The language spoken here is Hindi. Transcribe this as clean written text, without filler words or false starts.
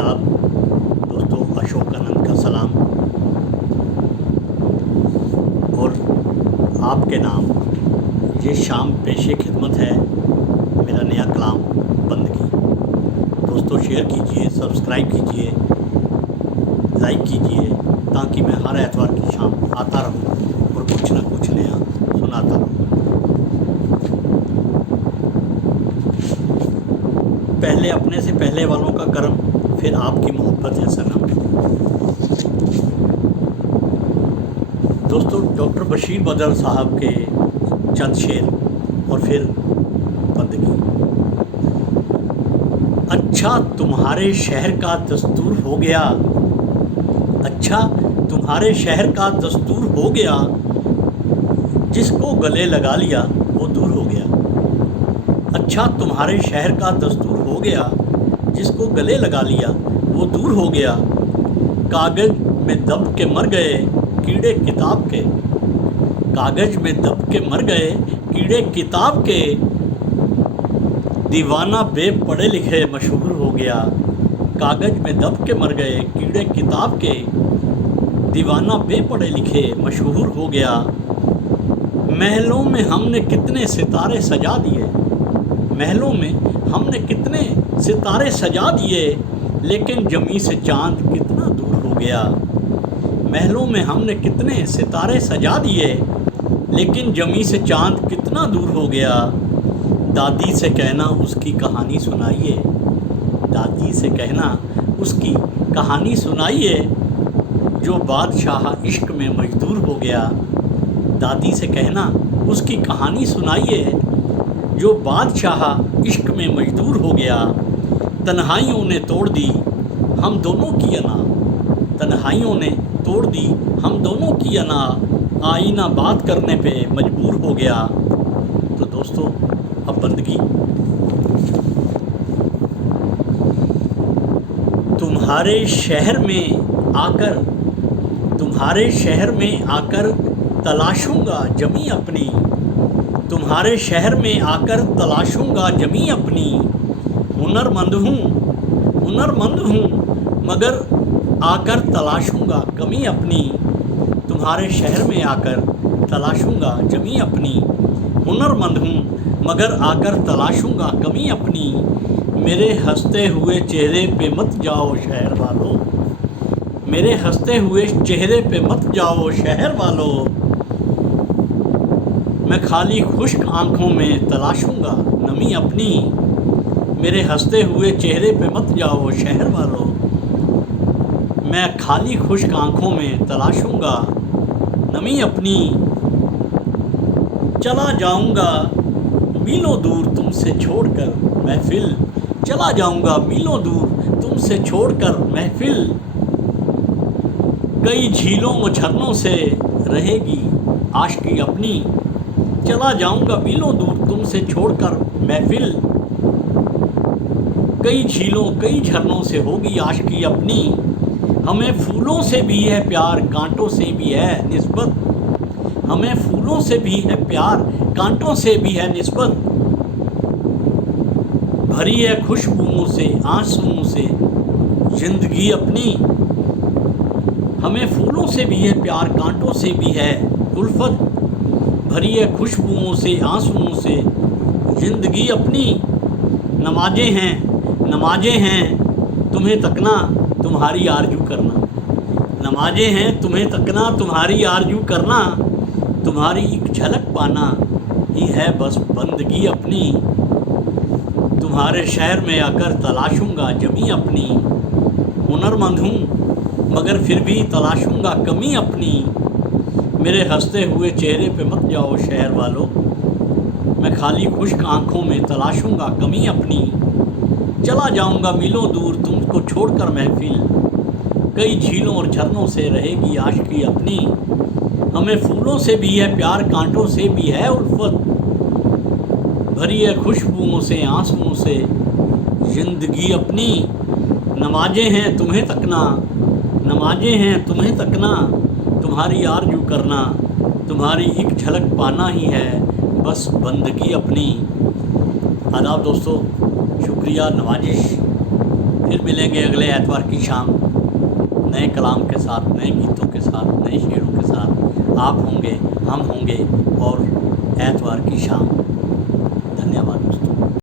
आदाब दोस्तों, अशोक आनंद का सलाम और आपके नाम। ये शाम पेशे खिदमत है मेरा नया कलाम बंदगी। दोस्तों शेयर कीजिए, सब्सक्राइब कीजिए, लाइक कीजिए ताकि मैं हर एतवार की शाम आता रहूं और कुछ ना कुछ नया सुनाता रहूं। पहले अपने से पहले वालों का करम, फिर आपकी मोहब्बत है सनम। दोस्तों डॉक्टर बशीर बदर साहब के चंद शेर और फिर बंदगी। अच्छा तुम्हारे शहर का दस्तूर हो गया, अच्छा तुम्हारे शहर का दस्तूर हो गया, जिसको गले लगा लिया वो दूर हो गया। अच्छा तुम्हारे शहर का दस्तूर हो गया, जिसको गले लगा लिया वो दूर हो गया। कागज़ में दब के मर गए कीड़े किताब के, कागज़ में दब के मर गए कीड़े किताब के, दीवाना बे पढ़े लिखे मशहूर हो गया। कागज़ में दब के मर गए कीड़े किताब के, दीवाना बे पढ़े लिखे मशहूर हो गया। महलों में हमने कितने सितारे सजा दिए, महलों में हमने कितने सितारे सजा दिए, लेकिन जमी से चांद कितना दूर हो गया। महलों में हमने कितने सितारे सजा दिए, लेकिन जमी से चांद कितना दूर हो गया। दादी से कहना उसकी कहानी सुनाइए, दादी से कहना उसकी कहानी सुनाइए, जो बादशाह इश्क में मजदूर हो गया। दादी से कहना उसकी कहानी सुनाइए, जो बादशाह इश्क में मजदूर हो गया। तन्हाइयों ने तोड़ दी हम दोनों की अना, तन्हाइयों ने तोड़ दी हम दोनों की अना, आईना बात करने पे मजबूर हो गया। तो दोस्तों अब बंदगी। तुम्हारे शहर में आकर, तुम्हारे शहर में आकर तलाशूंगा जमी अपनी, तुम्हारे शहर में आकर तलाशूंगा जमी अपनी। हुनरमंद हूँ, हुनरमंद हूँ, मगर आकर तलाशूंगा कमी अपनी। तुम्हारे शहर में आकर तलाशूंगा जमी अपनी। हुनरमंद हूँ मगर आकर तलाशूंगा कमी अपनी। मेरे हंसते हुए चेहरे पे मत जाओ शहर वालों, मेरे हंसते हुए चेहरे पे मत जाओ शहर वालों। मैं खाली खुश्क आँखों में तलाशूंगा नमी अपनी। मेरे हंसते हुए चेहरे पे मत जाओ शहर वालों, मैं खाली खुश्क आँखों में तलाशूंगा नमी अपनी। चला जाऊंगा मीलों दूर तुमसे छोड़कर महफिल, चला जाऊंगा मीलों दूर तुमसे छोड़कर महफिल। कई झीलों व झरनों से रहेगी आशिकी अपनी, चला जाऊंगा मीलों दूर तुमसे छोड़कर महफिल। कई झीलों कई झरनों से होगी आशिकी अपनी। हमें फूलों से भी है प्यार, कांटों से भी है निस्बत, हमें फूलों से भी है प्यार, कांटों से भी है निस्बत। भरी है खुशबुओं से आंसुओं से जिंदगी अपनी। हमें फूलों से भी है प्यार, कांटों से भी है उल्फत। भरी है खुशबुओं से आंसुओं से जिंदगी अपनी। नमाजें हैं, नमाजें हैं तुम्हें तकना, तुम्हारी आरजू करना। नमाजें हैं तुम्हें तकना, तुम्हारी आरजू करना। तुम्हारी एक झलक पाना ही है बस बंदगी अपनी। तुम्हारे शहर में आकर तलाशूंगा जमी अपनी। हुनरमंद हूँ मगर फिर भी तलाशूंगा कमी अपनी। मेरे हंसते हुए चेहरे पे मत जाओ शहर वालों, मैं खाली खुश्क आँखों में तलाशूंगा कमी अपनी। चला जाऊंगा मीलों दूर तुमको छोड़कर महफिल। कई झीलों और झरनों से रहेगी आशिकी अपनी। हमें फूलों से भी है प्यार, कांटों से भी है उल्फत। भरी है खुशबुओं से आंसुओं से जिंदगी अपनी। नमाजें हैं तुम्हें तकना, नमाजें हैं तुम्हें तकना। तुम्हारी आरजू करना, तुम्हारी एक झलक पाना ही है बस बंदगी अपनी। आदाब दोस्तों, शुक्रिया, नवाजिश। फिर मिलेंगे अगले एतवार की शाम नए कलाम के साथ, नए गीतों के साथ, नए शेरों के साथ। आप होंगे, हम होंगे और एतवार की शाम